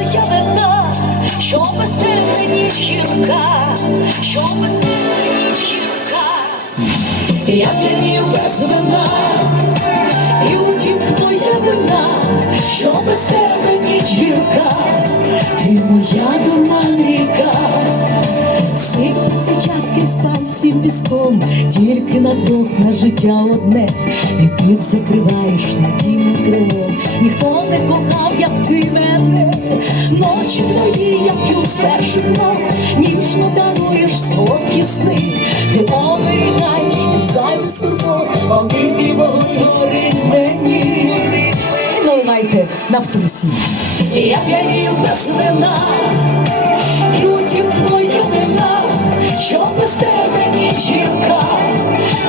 твоя вина, що без тебе ніч що без тебе ніч гірка. Я п'янію без вина, і утім твоя вина, що без тебе ніч ти моя дурна ріка. Сипеться час крізь пальців піском, тільки на двох на життя одне, і ти закриваєш надійним крилом. Ніхто не кохав, як ти мене, ночі твої, я п'ю з перших ног, ніжно даруєш солодкі сни, ти оберігаєш від зайвих турбот, огонь вогонь горить мені. Наливайте на втрусі. Я п'янію без вина, і утім твоя вина, що без тебе ніч гірка,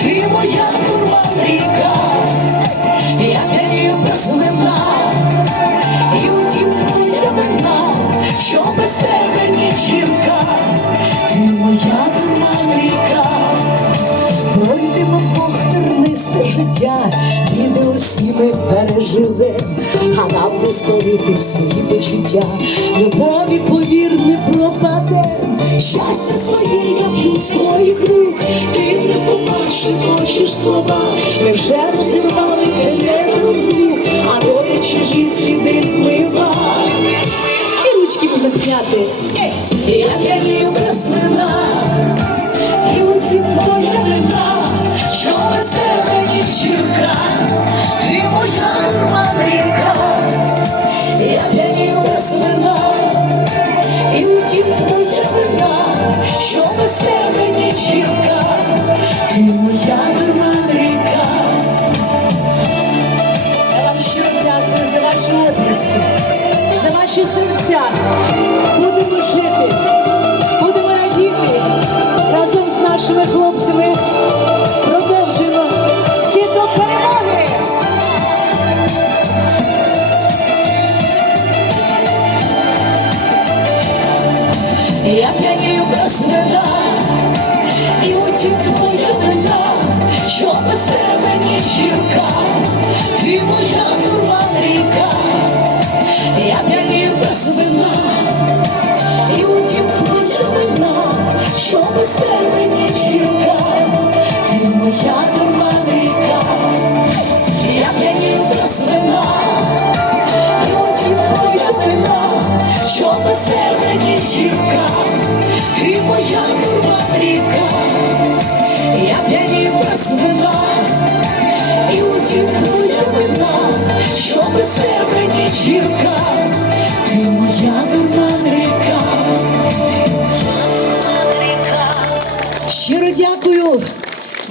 ти моя дурна ріка, я п'янію без вина, тернисте життя, біди усі ми переживем, а нам не столити свої почуття, любові, повір, не пропаде. Щастя своє я п'ю з твоїх рук, ти не побачиш, хочеш слова, ми вже розірвали тебе розлук, а доля чужі сліди змива. І ручки можна підняти. Ей! Я п'янію без вина, і утім твоя вина, що без тебе за ваші серця. Будемо жити, будемо радіти разом з нашими хлопцями. Продовжуємо йти до перемоги. Я п'янію без вина, і утім твоя вина, що без моя ріка, я п'янію без вина, і вина, що без тебе ніч ти моя дурман ріка, ти моя дурман ріка. Щиро дякую.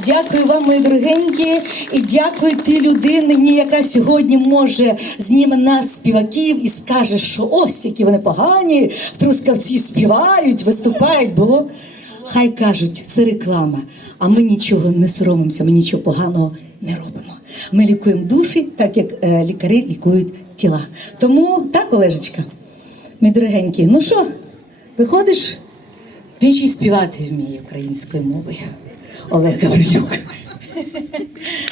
Дякую вам, мої дорогенькі, і дякую тій людині, яка сьогодні може зніме нас співаків і скаже, що ось які вони погані, в Трускавці співають, виступають. Було хай кажуть, це реклама. А ми нічого не соромимося, ми нічого поганого не робимо. Ми лікуємо душі, так як е, лікарі лікують тіла. Тому так, Олежечка, мій дорогенький, ну що, виходиш? Він ще й співати вміє українською мовою. Олег Гаврилюк.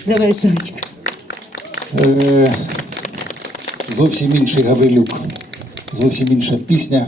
Давай, сонечко. Е, зовсім інший Гаврилюк, зовсім інша пісня.